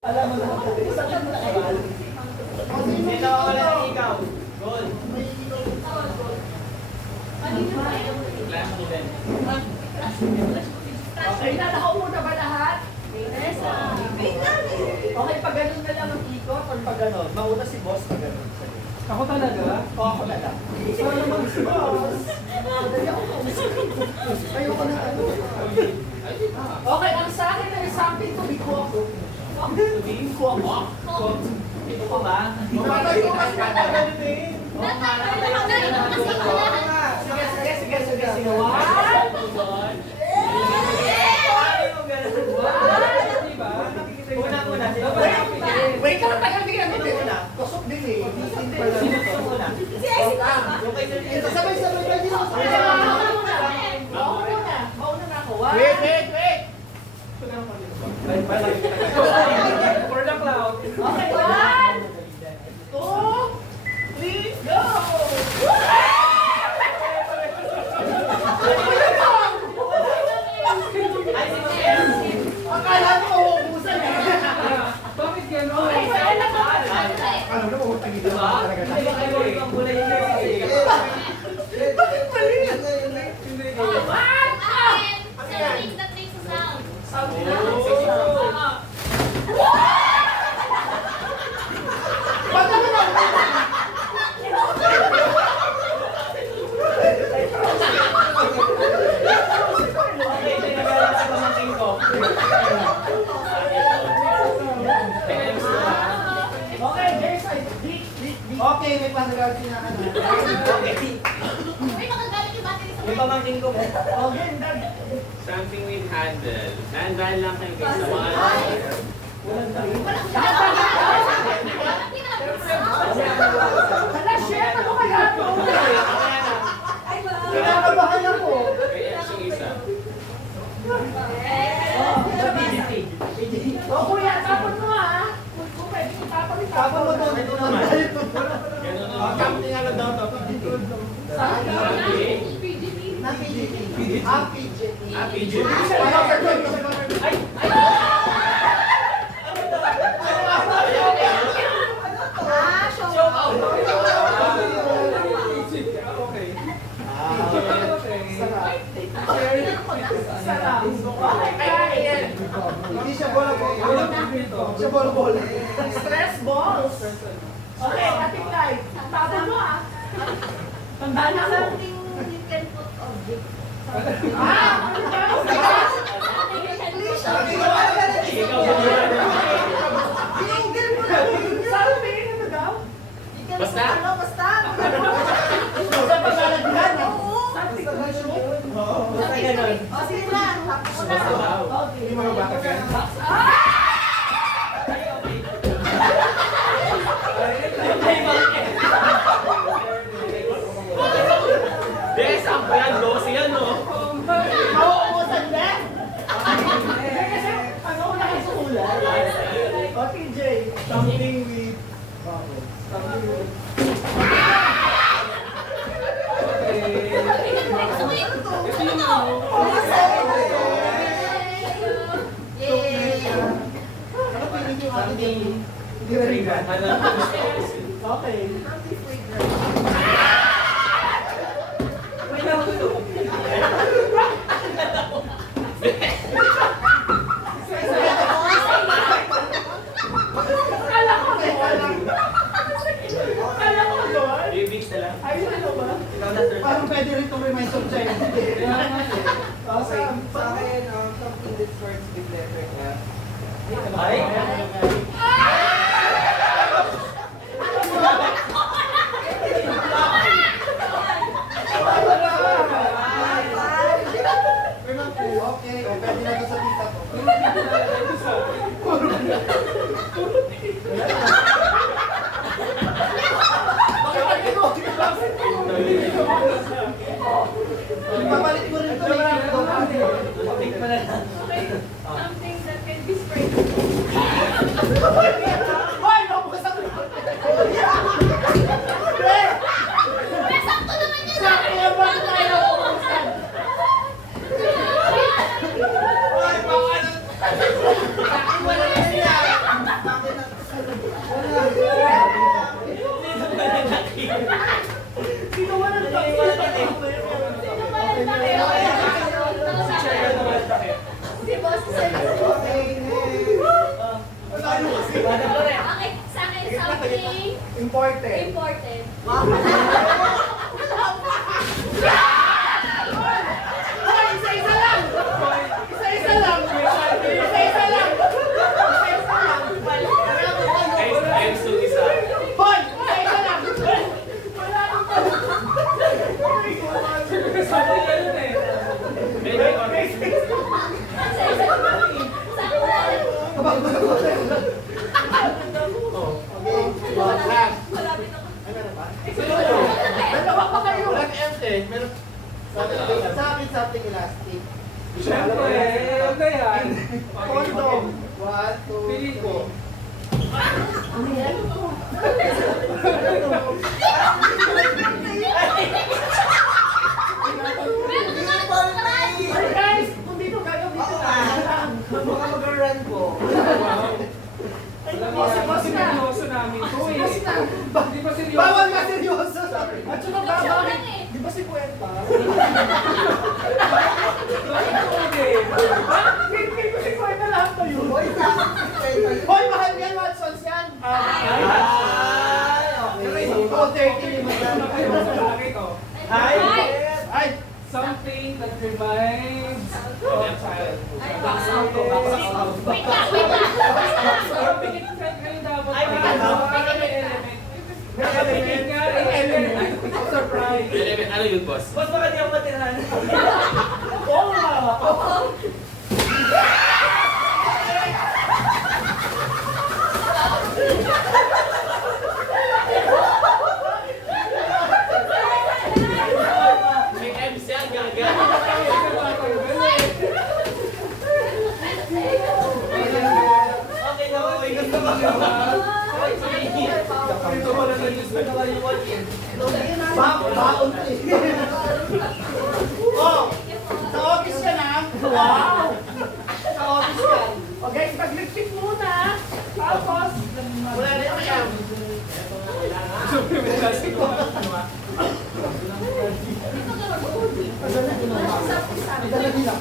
Alam mo na, sakit na kayo. Sino wala ng ikaw? Goal. Class mo din. Okay na, nakaupo na ba lahat? Okay, pag ganun na lang ang ikot or pag ganun? Mauna si boss pag ganun. Ako talaga? O ako na lang. Ikaw naman si boss. Madali ako kausap. Ayoko na ano. Okay, ang sa akin ay something to be cooked. To be cooked. Ito ko ba? Mamatay ko kasi ganito eh. Sige. Wait ka lang, tagal bigyan natin. Kusok din eh. Hindi pala. Ito sabay-sabay ba dito? Mauna na ako. Wait! For the cloud. Okay, 1, 2, 3, go! Akala ko uubusan eh. Bakit gano'n? Alam na mo, pagigil mo talaga. Bakit mali? Okay, may panagal sinaan. May pamangkin ko. Okay, Something with handle. Dahan-dahan lang kayo guys sa mga... Hala, shit! Ano kaya ito? Kinakabahan ako. Kaya yung isa. O kuya, tapon mo ha. Kung pwede itapon, itapon mo doon. Ganun naman. Something ano daw to? Hindi siya bola. Stress balls. Okay, ating live. Tapon mo ah. Tandaan na mo. Basta? Basta daw. Yung mga bata ka. Yes, ang yan. 12 yan, no? Mauubusan na? Kasi ano ko na kayo sa ulan? O TJ, Something with bubbles. Something with... Something... Hindi ba rin ba? okay. Bibig na lang. Ayun ano ba? Parang pwede rin itong remind of China. Okay, sa akin, something that starts with letter F. Ay? Okay, pwede na ito sa tita ko. Ipapalit ko rin ito. Something that can be sprayed. Hoy, nabukasan ko. Sakto naman yun! Sakto naman tayo. Ay, baka ano? Wala na siya. Important. Important. Hoy, isa-isa lang! Isa-isa lang! Isa-isa lang! Isa-isa lang! Exo isa. Hoy! Isa-isa lang! Malapit ako. Dalawa pa kayo! Walang empty. Meron sa akin something elastic. Siyempre, ano yan? Condom. 1, 2, Pili ko. Ay guys! Kung dito kayo, dito na! Baka mag-run ko. Alam mo, seryoso namin to eh. Hindi pa seryoso. Bawal ka seryoso! At saka Joke bawal! lang eh. Di ba si Puerta? Hindi ko si Puerta lahat na yun! Hoy, sa akin si Kwenta yun. Hoy, mahal yan! Watsons yan! Ay, okay. Oh, 30 naman yan. Hi! Ay! Something that reminds of child. Ay, box out ko, box out. Wait lang, wait lang. Pero pikit kayo dapat. Ay, pikit daw. Para may element. Pikit nga, element. Surprise. Ano yun, boss? Boss, baka di ako matirahan. Oo nga! May MC ang gaga. Okay na, okay. Gusto ko. Ito mo na nag-use na naman yung watch yun. Baon ko eh. Oh! Sa office ka na? Wow! Sa office ka. Okay, pag-lipstick muna. Tapos, Wala na yung kaya. Dala nila.